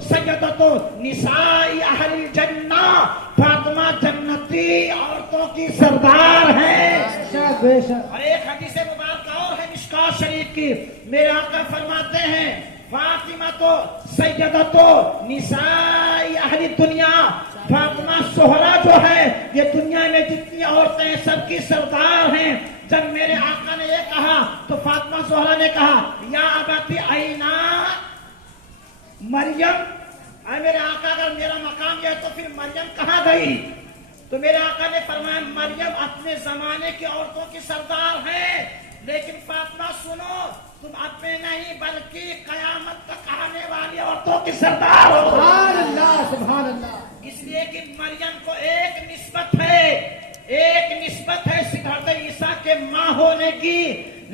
سیدۃ نساء اہل الجنہ، فاطمہ جنتی عورتوں کی سردار ہے۔ اور ایک حدیث مبارکہ اور ہے مشکوٰۃ شریف کی، میرے آقا فرماتے ہیں فاطمہ تو سیدۃ نساء اہل الدنیا، فاطمہ زہرا جو ہے یہ دنیا میں جتنی عورتیں ہیں سب کی سردار ہیں۔ جب میرے آقا نے یہ کہا تو فاطمہ زہرا نے کہا یا ابتی اینا مریم، اے میرے آقا اگر میرا مقام یہ ہے تو پھر مریم کہاں گئی؟ تو میرے آقا نے فرمایا مریم اپنے زمانے کی عورتوں کی سردار ہے، لیکن فاطمہ سنو تم اپنے نہیں بلکہ قیامت تک آنے والی عورتوں کی سردار ہو۔ سبحان اللہ سبحان اللہ۔ اس لیے کہ مریم کو ایک نسبت ہے صدارت عیسیٰ کے ماں ہونے کی،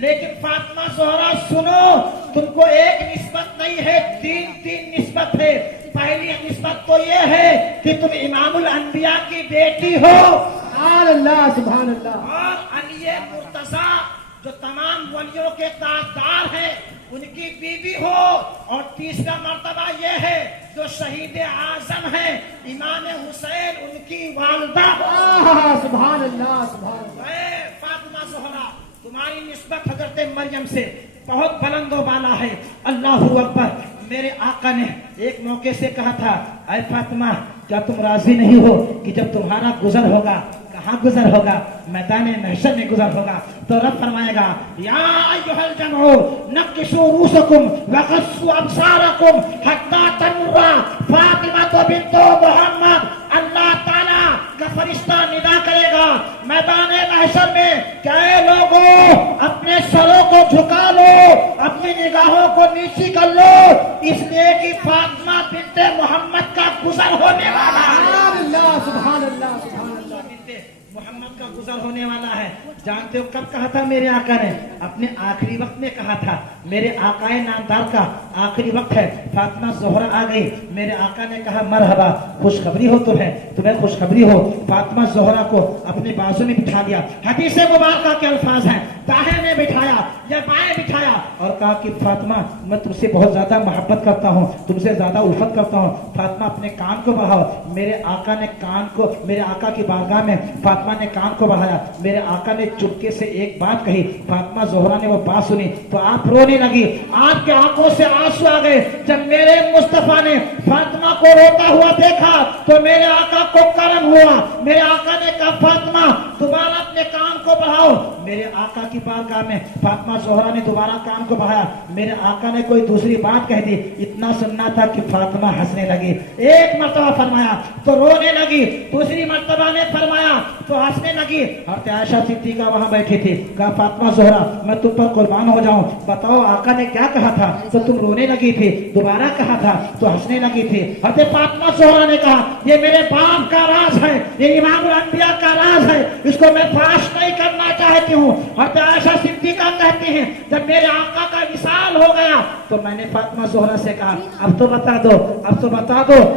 لیکن فاطمہ زہرا سنو تم کو ایک نسبت نہیں ہے، تین نسبت ہے۔ پہلی نسبت تو یہ ہے کہ تم امام الانبیاء کی بیٹی ہو، سبحان اللہ سبحان اللہ، اور علی مرتضیٰ جو تمام ولیوں کے تاجدار ہیں ان کی بیوی ہو، اور تیسرا مرتبہ یہ ہے جو شہید اعظم ہیں امام حسین ان کی والدہ ہو۔ سبحان اللہ سبحان اللہ۔ اے فاطمہ زہرا تمہاری نسبت حضرت مریم سے بہت بلند و بالا ہے۔ اللہ اکبر۔ میرے آقا نے ایک موقع سے کہا تھا اے فاطمہ کیا تم راضی نہیں ہو کہ جب تمہارا گزر ہوگا، کہاں گزر ہوگا؟ میدان محشر میں گزر ہوگا، تو رب فرمائے گا یا ایھا الجمع نکسوا رؤوسکم وقصوا ابصارکم حتی تمر فاطمہ بنت محمد۔ اللہ تعالیٰ کا فرشتہ ندا کرے گا میدان محشر میں کہ اے لوگوں اپنے سروں کو جھکا لو، اپنی نگاہوں کو نیچی کر لو، اس لیے کہ فاطمہ بنت محمد کا گزر ہونے والا ہے۔ سبحان اللہ سبحان اللہ سبحان اللہ۔ محمد کا گزر ہونے والا ہے۔ جانتے ہو کب کہا تھا میرے آقا نے؟ اپنے آخری وقت میں کہا تھا۔ میرے آقا نامدار کا آخری وقت ہے، فاطمہ زہرا آ گئی، میرے آقا نے کہا مرحبا، خوشخبری ہو تمہیں خوشخبری ہو۔ فاطمہ زہرا کو اپنے بازو میں بٹھا دیا۔ حدیث مبارکہ کے الفاظ ہیں دائیں نے بٹھایا یا بائیں بٹھایا اور کہا کہ فاطمہ میں تم سے بہت زیادہ محبت کرتا ہوں، تم سے زیادہ الفت کرتا ہوں، فاطمہ اپنے کان کو بڑھاؤ۔ میرے آقا نے میرے آقا کی بارگاہ میں فاطمہ نے کان کو بڑھایا، میرے آقا نے چپکے سے ایک بات کہی، فاطمہ زہرا نے وہ بات سنی تو آپ رونے لگی، آپ کے آنکھوں سے آنسو آ گئے۔ جب میرے مصطفیٰ نے فاطمہ کو روتا ہوا دیکھا تو میرے آقا کو کرم ہوا، میرے آقا نے کہا فاطمہ دوبارہ اپنے کان کو بڑھاؤ۔ میرے آقا کی بارگاہ میں فاطمہ زہرا نے دوبارہ کان کو بڑھایا، میرے آقا نے کوئی دوسری بات کہہ دی، اتنا سننا تھا کہ فاطمہ ہنسنے لگی، ایک مرتبہ فرمایا تو رونے لگی، دوسری مرتبہ نے فرمایا تو ہنسنے لگی۔ حضرت عائشہ صدیقہ وہاں بیٹھی تھی، کہا فاطمہ زہرا میں تم پر قربان ہو جاؤں، بتاؤ آقا نے کیا کہا تھا تو تم رونے لگی تھی، دوبارہ کہا تھا تو ہنسنے لگی تھی۔ حضرت فاطمہ زہرا نے کہا یہ میرے باپ کا راز ہے، یہ امام الانبیاء کا راز ہے، اس کو میں فاش نہیں کرنا چاہتی ہوں۔ حضرت عائشہ صدیقہ کہتی ہیں جب میرے آقا کا وصال ہو گیا تو میں نے فاطمہ زہرا سے کہا اب تو بتا دو۔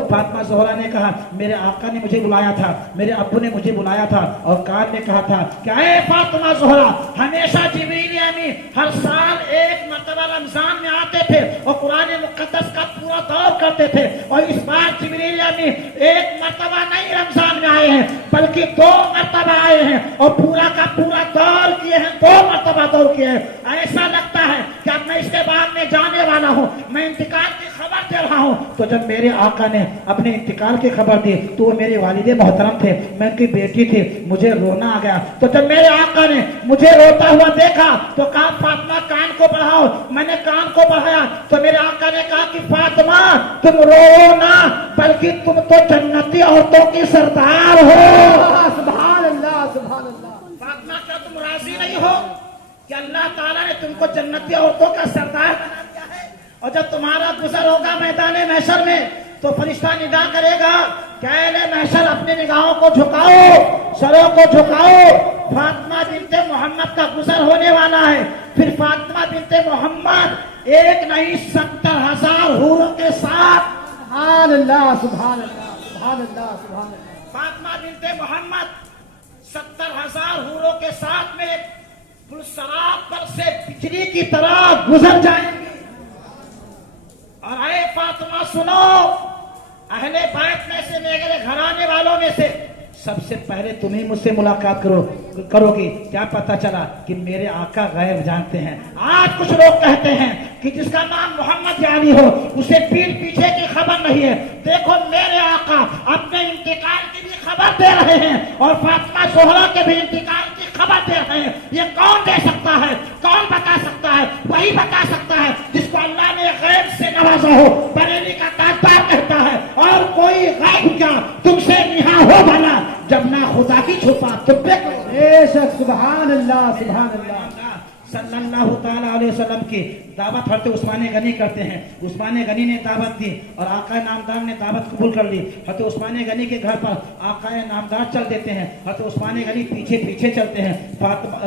فاطمہ زہرا نے کہا میرے آقا نے مجھے بلایا تھا، میرے ابو نے مجھے بلایا تھا اور کان نے کہا تھا کہ اے فاطمہ زہرا ہمیشہ جبریل امین ہر سال ایک مرتبہ رمضان میں آتے تھے اور قرآن مقدس کا پورا دور کرتے تھے، اور اس بار جبریل امین ایک مرتبہ نہیں رمضان میں آئے ہیں بلکہ 2 مرتبہ آئے ہیں اور پورا کا پورا دور کیے ہیں، 2 مرتبہ دور کیے ہیں۔ ایسا لگتا ہے کہ اب میں اس کے بعد میں جانے والا ہوں، میں انتقال کی خبر دے رہا ہوں۔ تو جب میرے آقا نے اپنے انتقال کی خبر دی تو وہ میرے والد محترم تھے، میں ان کی بیٹی تھی، مجھے رونا آ گیا۔ تو جب میرے آقا نے مجھے روتا ہوا دیکھا تو کہا فاطمہ کان کو بڑھاؤ، میں نے کان کو بڑھایا تو میرے آقا نے کہا کہ فاطمہ تم رو نہ بلکہ تم تو جنتی عورتوں کی سردار ہو۔ سبحان اللہ سبحان اللہ۔ فاطمہ کیا تم راضی نہیں ہو کہ اللہ تعالیٰ نے تم کو جنتی عورتوں کا سردار بنا دیا ہے؟ اور جب تمہارا گزر ہوگا میدان محشر میں تو فرشتہ ندا کرے گا کہ اہل محشر اپنی نگاہوں کو جھکاؤ، سروں کو جھکاؤ، فاطمہ بنت محمد کا گزر ہونے والا ہے۔ پھر فاطمہ بنت محمد ایک نہیں 70,000 حوروں کے ساتھ، سبحان اللہ سبحان اللہ سبحان اللہ سبحان اللہ۔ فاطمہ بنت محمد 70,000 حوروں کے ساتھ میں پلسرات پر سے بجلی کی طرح گزر جائیں گی، और अरे फातिमा सुनो, अहले बैत में से, मेरे घराने वालों में से सबसे पहले तुम्हें मुझसे मुलाकात करोगी। क्या पता चला कि मेरे आका गैब जानते हैं। आज कुछ लोग कहते हैं कि जिसका नाम मोहम्मद यानी हो उसे पीठ पीछे की खबर नहीं है। देखो मेरे आका अपने इंतकाल की भी खबर दे रहे हैं और फातिमा ज़ोहरा के भी इंतकाल की खबर दे रहे हैं। ये कौन दे सकता है, कौन बता सकता है? वही बता सकता है जिसको अल्लाह ने गैब से नवाजा हो। बरेली का ताजदार कहता है, और कोई गैब क्या तुमसे निहा हो भला, जब ना खुदा की छुपा तुम पे बेशक सुभान अल्लाह सुभान अल्लाह। सल्लल्लाहु ताला अलैहि वसल्लम की दावत हज़रत उस्मान गनी करते हैं। उस्मान गनी ने दावत दी और आका नामदार ने दावत कबूल कर ली। हज़रत उस्मान गनी के घर पर आका नामदार चल देते हैं। हज़रत उस्मान गनी पीछे पीछे चलते हैं।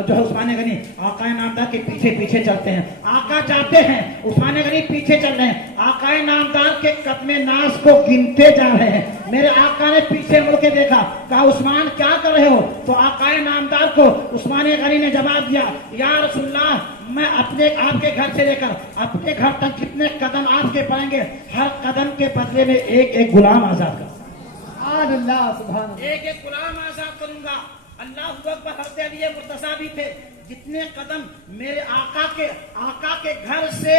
जो है उस्मान गनी आका नामदार के पीछे पीछे चलते हैं। आका जाते हैं, उस्मान गनी पीछे चल रहे हैं। आका नामदार के कदमे नाज को गिनते जा रहे हैं। मेरे आका ने पीछे मुड़ के देखा, कहा उस्मान क्या कर रहे हो? तो आका नामदार को उस्मान गनी ने जवाब दिया, या रसूलल्लाह मैं अपने आपके घर से लेकर अपने घर तक जितने कदम आपके पड़ेंगे, हर कदम के बदले में एक एक गुलाम आजाद कर, सुभान अल्लाह सुभान अल्लाह। एक एक गुलाम आजाद करूंगा। अल्लाह अकबर। हज़रत अली मुर्तज़ा भी थे। जितने कदम मेरे आका के घर से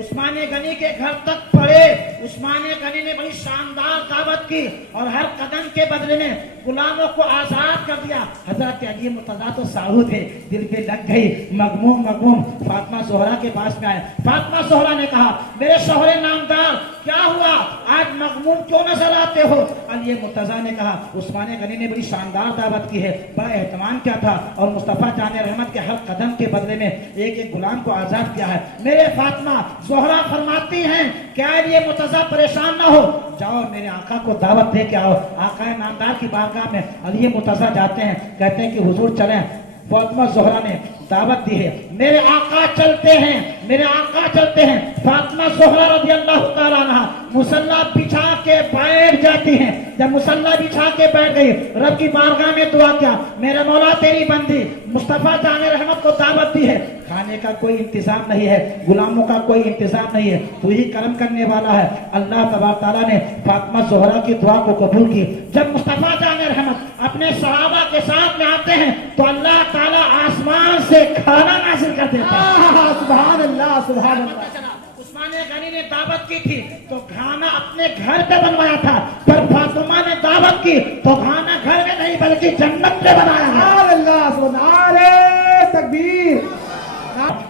उस्मान गनी के घर तक पड़े, उस्मान गनी ने बड़ी शानदार दावत की और हर कदम के बदले में गुलामों को आजाद कर दिया। हजरत अली मुर्तज़ा तो साहू थे, दिल पे लग गई। मगमूम फातिमा ज़ोहरा के पास में आए। फातिमा ज़ोहरा ने कहा, मेरे शोहरे नामदार क्या हुआ, आज मगमूम क्यों नजर आते हो? अली मुर्तज़ा ने कहा, उस्मान गनी ने बड़ी शानदार दावत की है, बड़ा एहतमाम क्या था और मुस्तफ़ा जाने रहमत के हर कदम के बदले में एक एक गुलाम को आजाद किया है। मेरे फातिमा ज़ोहरा फरमाती हैं, क्या ये मुर्तज़ा परेशान ना हो, जाओ मेरे आका को दावत दे के आओ। आका नामदार की बारगाह में अली मुर्तज़ा जाते हैं, कहते हैं कि हुजूर चलें। फातिमा ज़ोहरा ने दावत दी है, मेरे आका चलते हैं। फातिमा ज़ोहरा रज़ियल्लाहु ताला अन्हा मुसल्ला बिछा के बैठ जाती हैं। जब मुसल्ला बिछा के बैठ गई, रब की बारगाह में दुआ किया, मेरे मौला तेरी बंदी मुस्तफ़ा जाने रहमत को दावत दी है। खाने का कोई इंतजाम नहीं है, गुलामों का कोई इंतजाम नहीं है, तू ही करम करने वाला है। अल्लाह तबारक तआला ने फातिमा ज़ोहरा की दुआ को कबूल की। जब मुस्तफ़ा जाने रहमत अपने सहाबा के साथ में आते हैं तो अल्लाह ताला आसमान से खाना नाज़िल कर देता है। सुभान अल्लाह सुभान अल्लाह। उस्मान गनी ने दावत की थी तो खाना अपने घर पे बनवाया था, पर फातिमा ने दावत की तो खाना घर में नहीं बल्कि जन्नत में बनाया है। सुभान अल्लाह सुभान अल्लाह। तकबीर।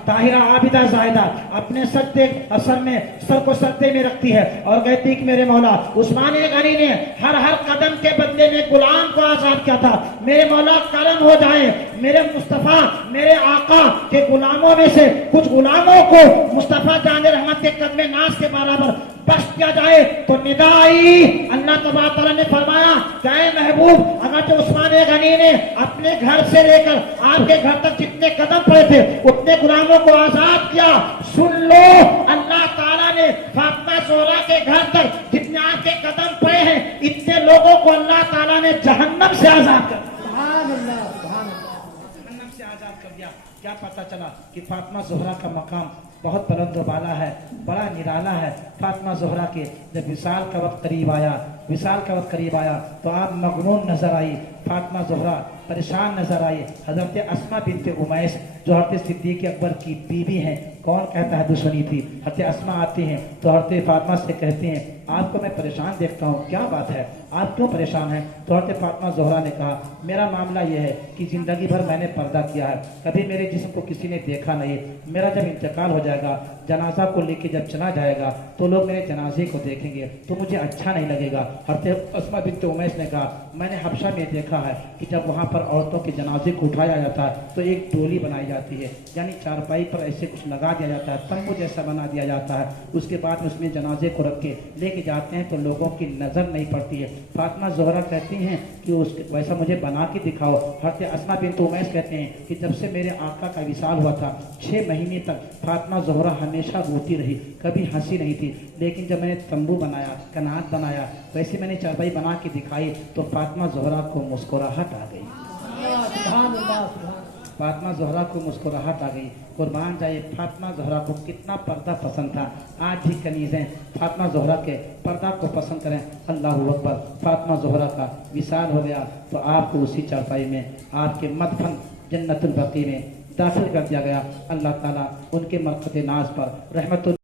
ताहिरा आबिदा जाहिदा अपने सत्य असर में सर को सत्य में रखती है और कहती कि मेरे मौला उस्मान गनी ने हर कदम के बदले में गुलाम को आजाद किया था। मेरे मौला करम हो जाए, मेरे मुस्तफ़ा मेरे आका के गुलामों में से कुछ गुलामों को मुस्तफ़ा जाने रहमत के कदमे नाज के बराबर बख्श किया जाए। तो निदा आई, अल्लाह तबारक तआला ने फरमाया, क्या महबूब अगर जो उस्मान गनी ने अपने घर से लेकर आपके घर तक जितने कदम पड़े थे उतने गुलामों को आजाद किया, सुन लो अल्लाह ताला ने फातिमा ज़ोहरा के घर तक जितने आपके कदम पड़े हैं इतने लोगों को अल्लाह ताला ने जहन्नम से आजाद कर जहन्नम से आजाद कर दिया। क्या पता चला कि फातिमा ज़ोहरा का मकाम बहुत बुलंद वाला है, बड़ा निराला है। फातिमा ज़ोहरा के जब विसाल का वक्त करीब आया तो आप मगनून नजर आई। फातिमा ज़ोहरा परेशान नजर आई। हजरत अस्मा बिन्ते उमैस जो हजरत सिद्दीक़ अकबर की बीवी हैं, कौन कहता है दुश्मनी थी, हजरत अस्मा आती हैं तो हजरत फातिमा से कहती हैं, आपको मैं परेशान देखता हूँ, क्या बात है, आप क्यों परेशान हैं? तो हजरत फातिमा ज़ोहरा ने कहा, मेरा मामला यह है कि ज़िंदगी भर मैंने पर्दा किया है, कभी मेरे जिस्म को किसी ने देखा नहीं। मेरा जब इंतकाल हो जाएगा, जनाजा को लेके जब चला जाएगा तो लोग मेरे जनाजे को देखेंगे तो मुझे अच्छा नहीं लगेगा। हजरत अस्मा बिन्ते उमैस ने कहा, मैंने हबशा में देखा है कि जब वहाँ पर औरतों के जनाजे को उठाया जाता है तो एक डोली बनाई जाती है, यानी चारपाई पर ऐसे कुछ लगा दिया जाता है, तंबू जैसा बना दिया जाता है, उसके बाद में उसमें जनाजे को रख के लेके जाते हैं तो लोगों की नज़र नहीं पड़ती है। फातिमा ज़ोहरा कहती हैं कि उस वैसा मुझे बना के दिखाओ। हजरत अस्मा बिन्ते उमैस कहते हैं कि जब से मेरे आका का विसाल हुआ था 6 महीने तक फातिमा ज़ोहरा हमेशा रोती रही, कभी हंसी नहीं थी, लेकिन जब मैंने तंबू बनाया, कनात बनाया, वैसे मैंने चारपाई बना के दिखाई तो फातिमा ज़ोहरा को मुस्कुराहट आ गई। फातिमा ज़हरा को मुस्कुराहट आ गई। कुर्बान जाए फातिमा ज़हरा को कितना पर्दा पसंद था। आज भी कनीज़ें फातिमा ज़हरा के पर्दा को पसंद करें। अल्लाहु अकबर। फातिमा ज़हरा का विसाल हो गया तो आपको उसी चारपाई में आपके मदफन जन्नतुल बकी में दाखिल कर दिया गया। अल्लाह ताला उनके मरकत नाज पर रहमत